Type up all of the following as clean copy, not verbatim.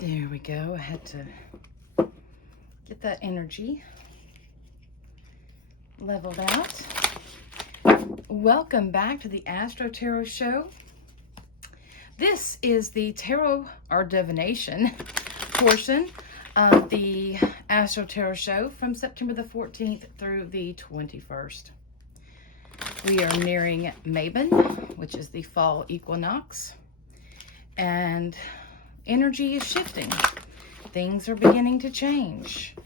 There we go. I had to get that energy leveled out. Welcome back to the AstroTarot show. This is the tarot or divination portion of the AstroTarot show from September the 14th through the 21st. We are nearing Mabon, which is the fall equinox, and energy is shifting. Things are beginning to change.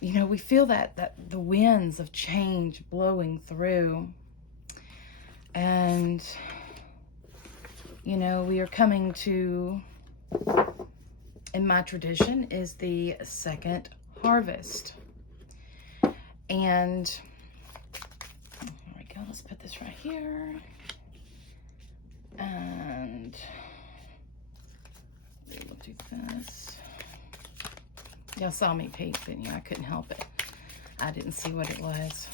We feel that the winds of change blowing through. And, we are coming to, in my tradition, is the second harvest. And, there we go, let's put this right here. And we'll do this. Y'all saw me peek, didn't you? I couldn't help it. I didn't see what it was.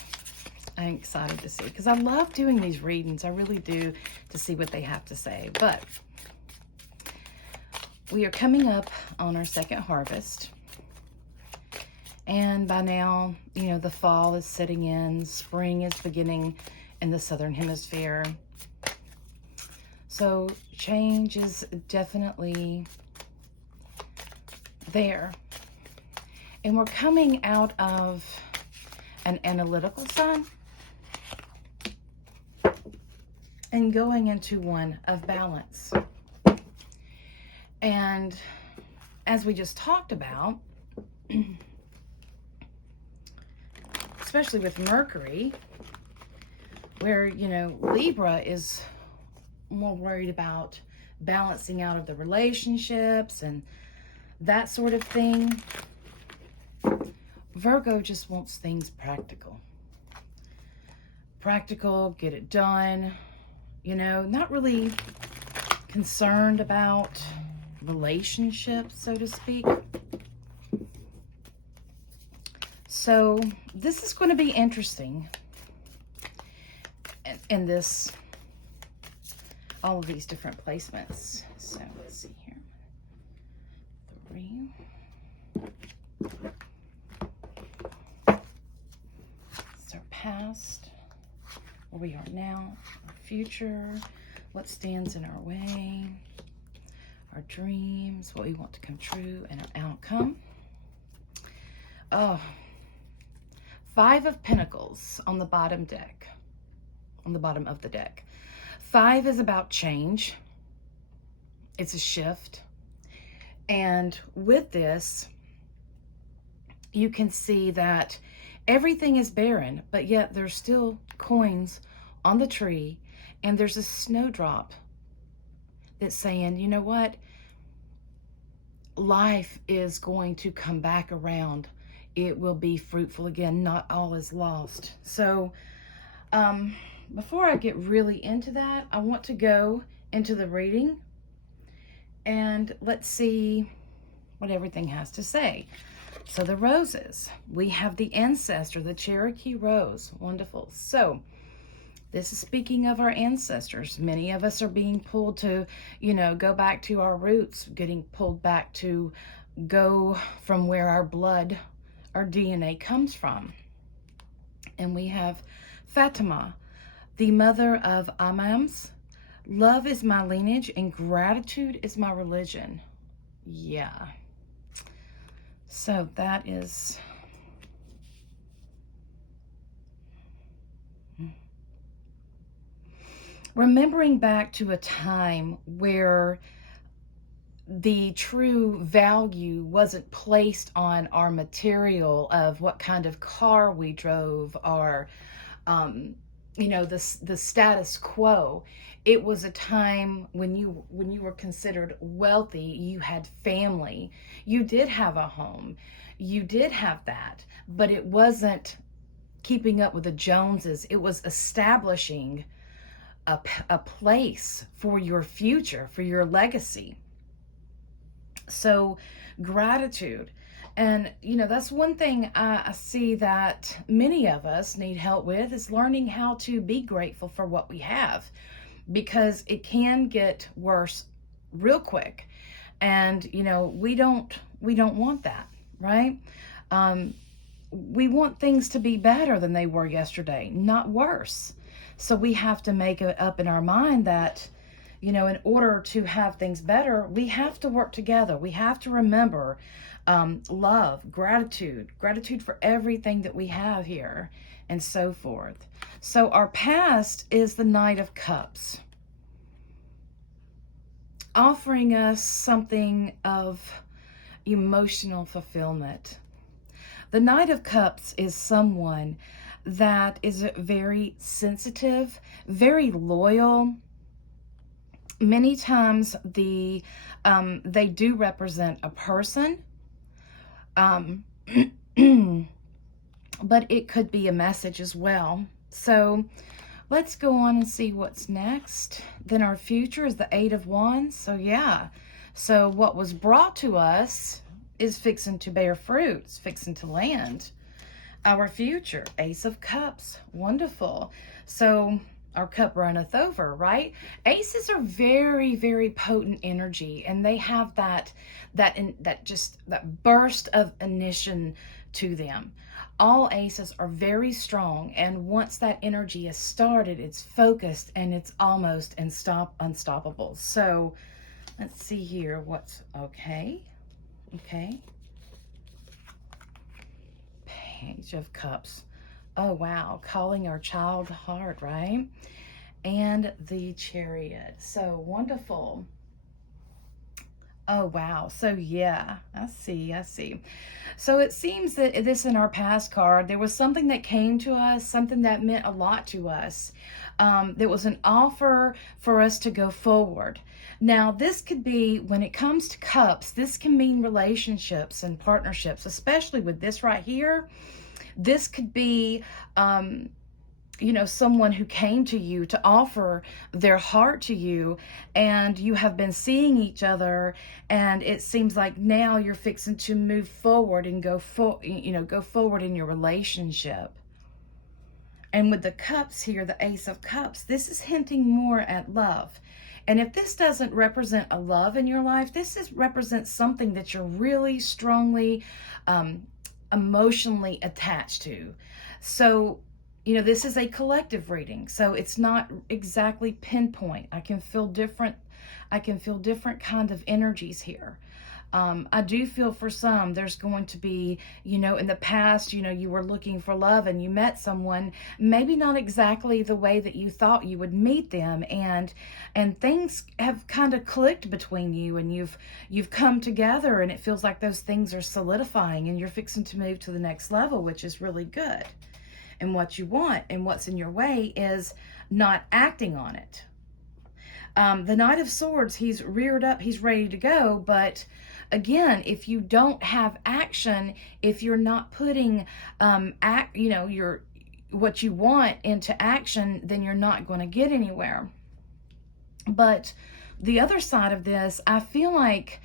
I'm excited to see, because I love doing these readings. I really do, to see what they have to say. But we are coming up on our second harvest. And by now, the fall is setting in. Spring is beginning in the southern hemisphere. So change is definitely there. And we're coming out of an analytical sign and going into one of balance. And as we just talked about, especially with Mercury, where, Libra is more worried about balancing out of the relationships and that sort of thing. Virgo just wants things practical. Practical, get it done. Not really concerned about relationships, so to speak. So this is going to be interesting in this, all of these different placements. So let's see here. 3. It's our past, where we are now, our future, what stands in our way, our dreams, what we want to come true, and our outcome. Oh, 5 of Pentacles on the bottom deck, on the bottom of the deck. 5 is about change. It's a shift. And with this, you can see that everything is barren, but yet there's still coins on the tree, and there's a snowdrop that's saying, you know what? Life is going to come back around. It will be fruitful again. Not all is lost. So, before I get really into that, I want to go into the reading and let's see what everything has to say. So the roses, we have the ancestor, the Cherokee rose. Wonderful. So this is speaking of our ancestors. Many of us are being pulled to, go back to our roots, getting pulled back to go from where our blood, our DNA comes from. And we have Fatima, the mother of Imams. Love is my lineage and gratitude is my religion. Yeah. So that is remembering back to a time where the true value wasn't placed on our material of what kind of car we drove, or the status quo. It was a time when you were considered wealthy, you had family, you did have a home, you did have that, but it wasn't keeping up with the Joneses. It was establishing a place for your future, for your legacy. So gratitude. And, that's one thing I see that many of us need help with, is learning how to be grateful for what we have, because it can get worse real quick. And, you know, we don't want that, right? We want things to be better than they were yesterday, not worse. So we have to make it up in our mind that, you know, in order to have things better, we have to work together. We have to remember love, gratitude for everything that we have here, and so forth. So our past is the Knight of Cups, offering us something of emotional fulfillment. The Knight of Cups is someone that is very sensitive, very loyal. Many times they do represent a person, but it could be a message as well. So let's go on and see what's next. Then our future is the Eight of Wands. So yeah, so what was brought to us is fixing to bear fruits, fixing to land. Our future, Ace of Cups, wonderful. So our cup runneth over, right? Aces are very, very potent energy, and they have that burst of ignition to them. All aces are very strong, and once that energy is started, it's focused and it's almost unstoppable. So let's see here what's okay. Page of Cups. Oh, wow. Calling our child heart, right? And the Chariot. So wonderful. Oh, wow. So yeah, I see. So it seems that this in our past card, there was something that came to us, something that meant a lot to us. There was an offer for us to go forward. Now, this could be, when it comes to cups, this can mean relationships and partnerships, especially with this right here. This could be, you know, someone who came to you to offer their heart to you, and you have been seeing each other, and it seems like now you're fixing to move forward and go forward in your relationship. And with the cups here, the Ace of Cups, this is hinting more at love. And if this doesn't represent a love in your life, represents something that you're really strongly emotionally attached to. So, you know, this is a collective reading, so it's not exactly pinpoint. I can feel different kind of energies here. I do feel for some, there's going to be, you know, in the past, you know, you were looking for love and you met someone, maybe not exactly the way that you thought you would meet them, and things have kind of clicked between you, and you've come together, and it feels like those things are solidifying, and you're fixing to move to the next level, which is really good. And what you want and what's in your way is not acting on it. The Knight of Swords, he's reared up, he's ready to go, but again, if you don't have action, if you're not putting what you want into action, then you're not going to get anywhere. But the other side of this, I feel like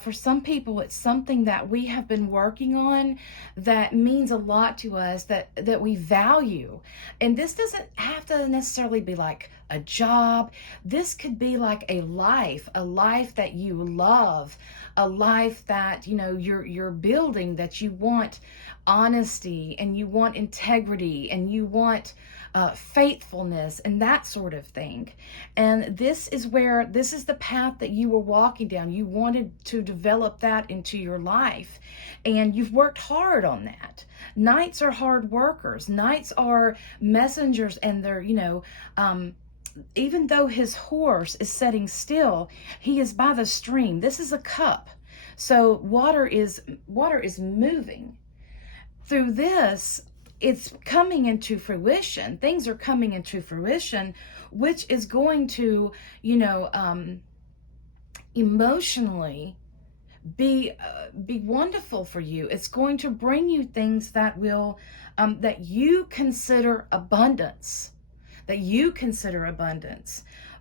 for some people, it's something that we have been working on that means a lot to us, that we value. And this doesn't have to necessarily be like a job. This could be like a life that you love, a life that, you know, you're building, that you want honesty, and you want integrity, and you want faithfulness, and that sort of thing. And this is the path that you were walking down. You wanted to develop that into your life, and you've worked hard on that. Knights are hard workers. Knights are messengers, and they're, you know, even though his horse is sitting still, he is by the stream. This is a cup. So water is moving. Through this, it's coming into fruition. Things are coming into fruition, which is going to, you know, emotionally be wonderful for you. It's going to bring you things that will, that you consider abundance,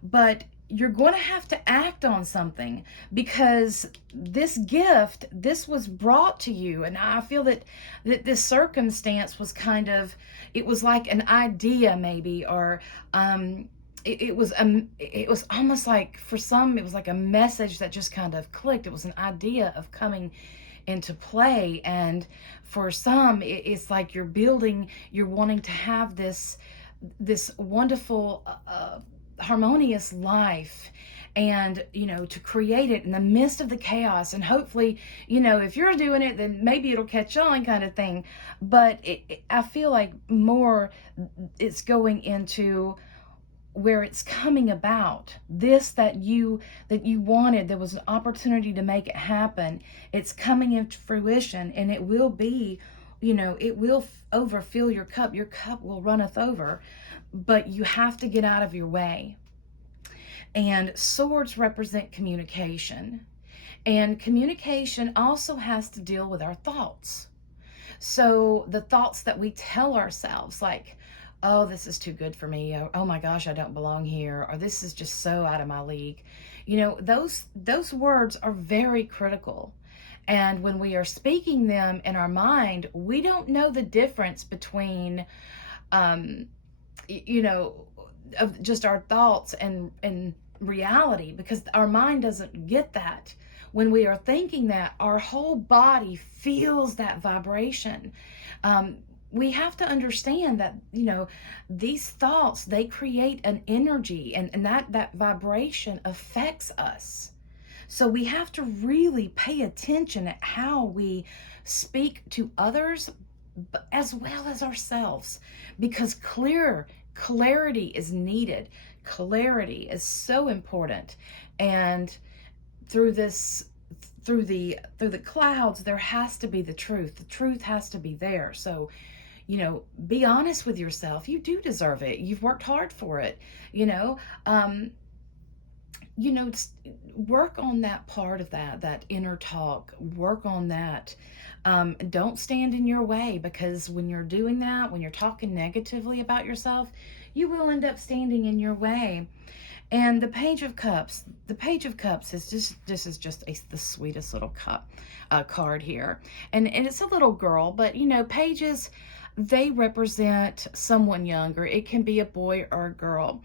but you're going to have to act on something, because this gift, this was brought to you. And I feel that this circumstance was kind of, it was like an idea maybe, or it was almost like, for some, it was like a message that just kind of clicked. It was an idea of coming into play. And for some, it's like you're wanting to have this wonderful harmonious life, and to create it in the midst of the chaos. And hopefully, if you're doing it, then maybe it'll catch on, kind of thing. But I feel like more it's going into where it's coming about, this that you wanted. There was an opportunity to make it happen. It's coming into fruition, and it will be, it will overfill your cup. Your cup will runneth over, but you have to get out of your way. And swords represent communication, and communication also has to deal with our thoughts. So the thoughts that we tell ourselves, like, oh, this is too good for me, oh my gosh, I don't belong here, or this is just so out of my league. Those words are very critical. And when we are speaking them in our mind, we don't know the difference between, of just our thoughts and reality, because our mind doesn't get that. When we are thinking that, our whole body feels that vibration. We have to understand that, these thoughts, they create an energy, and that vibration affects us. So we have to really pay attention at how we speak to others, as well as ourselves, because clarity is needed. Clarity is so important. And through the clouds, there has to be the truth has to be there. So be honest with yourself. You do deserve it. You've worked hard for it. Work on that part of that inner talk. Work on that. Don't stand in your way, because when you're doing that, when you're talking negatively about yourself, you will end up standing in your way. And the Page of Cups is just the sweetest little card here. And it's a little girl, but pages, they represent someone younger. It can be a boy or a girl.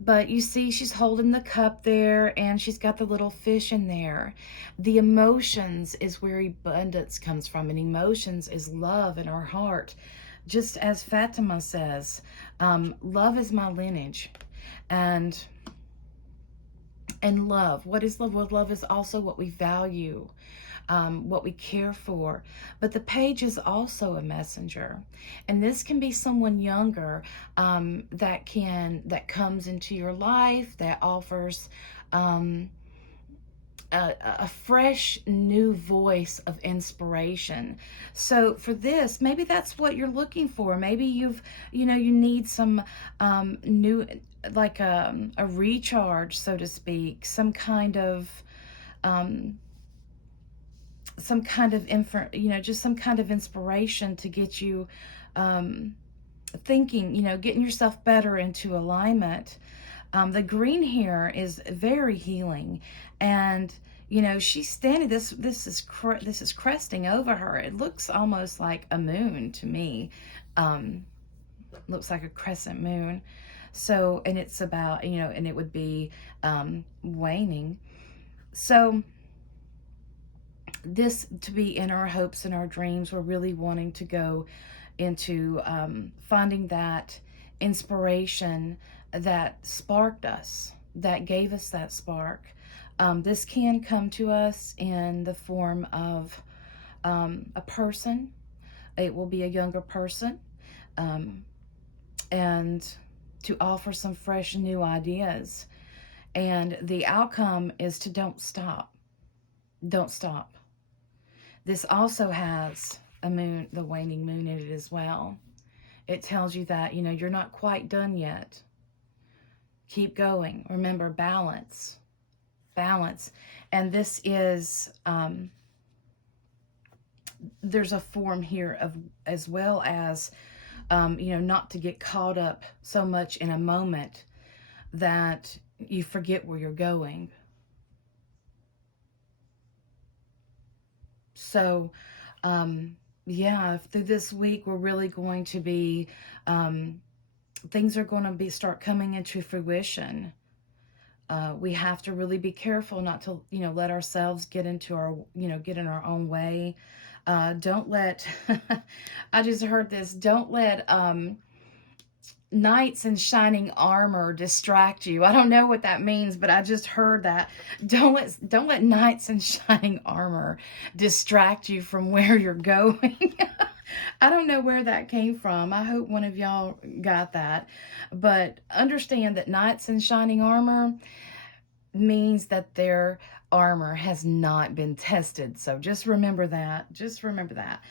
But you see, she's holding the cup there, and she's got the little fish in there. The emotions is where abundance comes from, and emotions is love in our heart. Just as Fatima says, love is my lineage. And love, what is love? Well, love is also what we value, what we care for. But the page is also a messenger, and this can be someone younger, that comes into your life, that offers a fresh new voice of inspiration. So for this, maybe that's what you're looking for. Maybe you need some new, like a recharge, so to speak, some kind of just some kind of inspiration to get you thinking, getting yourself better into alignment. The green here is very healing, and she's standing. This is cresting over her. It looks almost like a moon to me. Looks like a crescent moon. So, and it's about, and it would be waning. So this, to be in our hopes and our dreams, we're really wanting to go into finding that inspiration that sparked us, that gave us that spark. This can come to us in the form of a person. It will be a younger person, and to offer some fresh new ideas. And the outcome is to don't stop. Don't stop. This also has a moon, the waning moon, in it as well. It tells you that, you're not quite done yet. Keep going. Remember, balance. Balance. And this is, there's a form here of, as well as, not to get caught up so much in a moment that you forget where you're going. So, yeah, through this week, we're really going to be things are going to start coming into fruition. We have to really be careful not to, let ourselves get into our, get in our own way. Don't let, I just heard this, don't let knights in shining armor distract you. I don't know what that means, but I just heard that. Don't let knights in shining armor distract you from where you're going. I don't know where that came from. I hope one of y'all got that. But understand that knights in shining armor means that their armor has not been tested. So just remember that. Just remember that.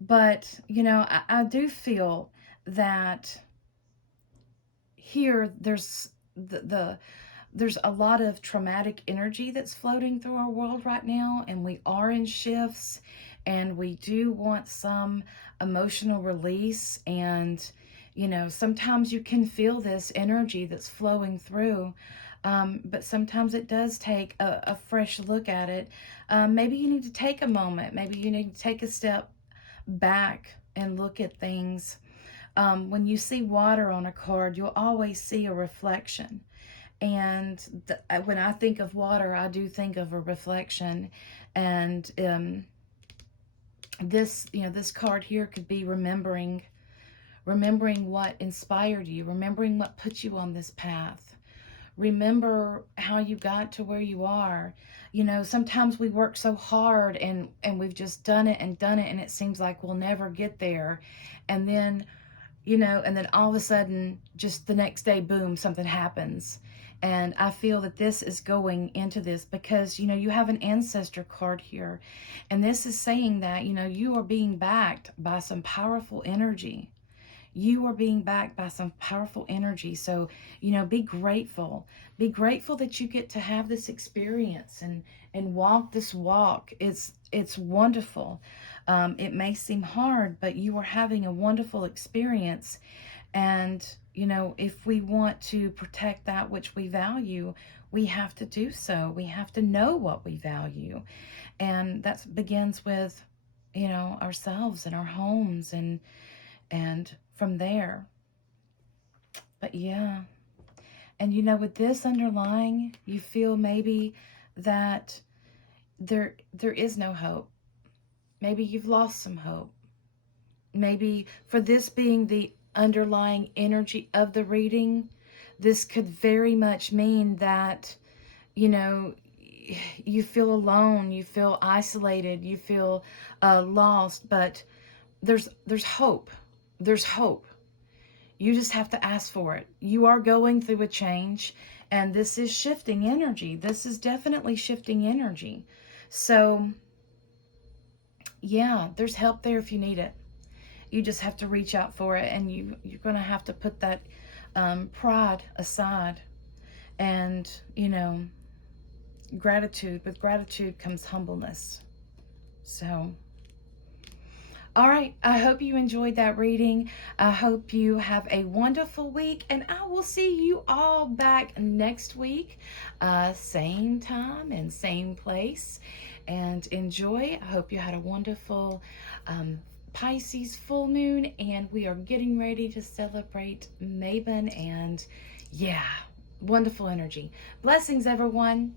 But, I do feel that here there's there's a lot of traumatic energy that's floating through our world right now, and we are in shifts, and we do want some emotional release. And sometimes you can feel this energy that's flowing through, but sometimes it does take a fresh look at it. Maybe you need to take a moment, maybe you need to take a step back and look at things. When you see water on a card, you'll always see a reflection. And when I think of water, I do think of a reflection. And this card here could be remembering what inspired you, remembering what put you on this path. Remember how you got to where you are. Sometimes we work so hard and we've just done it, and it seems like we'll never get there. And then all of a sudden, just the next day, boom, something happens. And I feel that this is going into this because, you have an ancestor card here. And this is saying that, you are being backed by some powerful energy. You are being backed by some powerful energy. So, be grateful. Be grateful that you get to have this experience and walk this walk. It's wonderful. It may seem hard, but you are having a wonderful experience. And, if we want to protect that which we value, we have to do so. We have to know what we value. And that begins with, ourselves and our homes and from there. But yeah. And with this underlying, you feel maybe that there is no hope. Maybe you've lost some hope. Maybe for this being the underlying energy of the reading, this could very much mean that, you feel alone, you feel isolated, you feel lost, but there's hope. There's hope. You just have to ask for it. You are going through a change, and this is shifting energy. This is definitely shifting energy. So, yeah, there's help there if you need it. You just have to reach out for it, and you're going to have to put that pride aside. And, gratitude. With gratitude comes humbleness. So, all right, I hope you enjoyed that reading. I hope you have a wonderful week, and I will see you all back next week, same time and same place. And enjoy. I hope you had a wonderful Pisces full moon, and we are getting ready to celebrate Mabon, and yeah, wonderful energy. Blessings, everyone.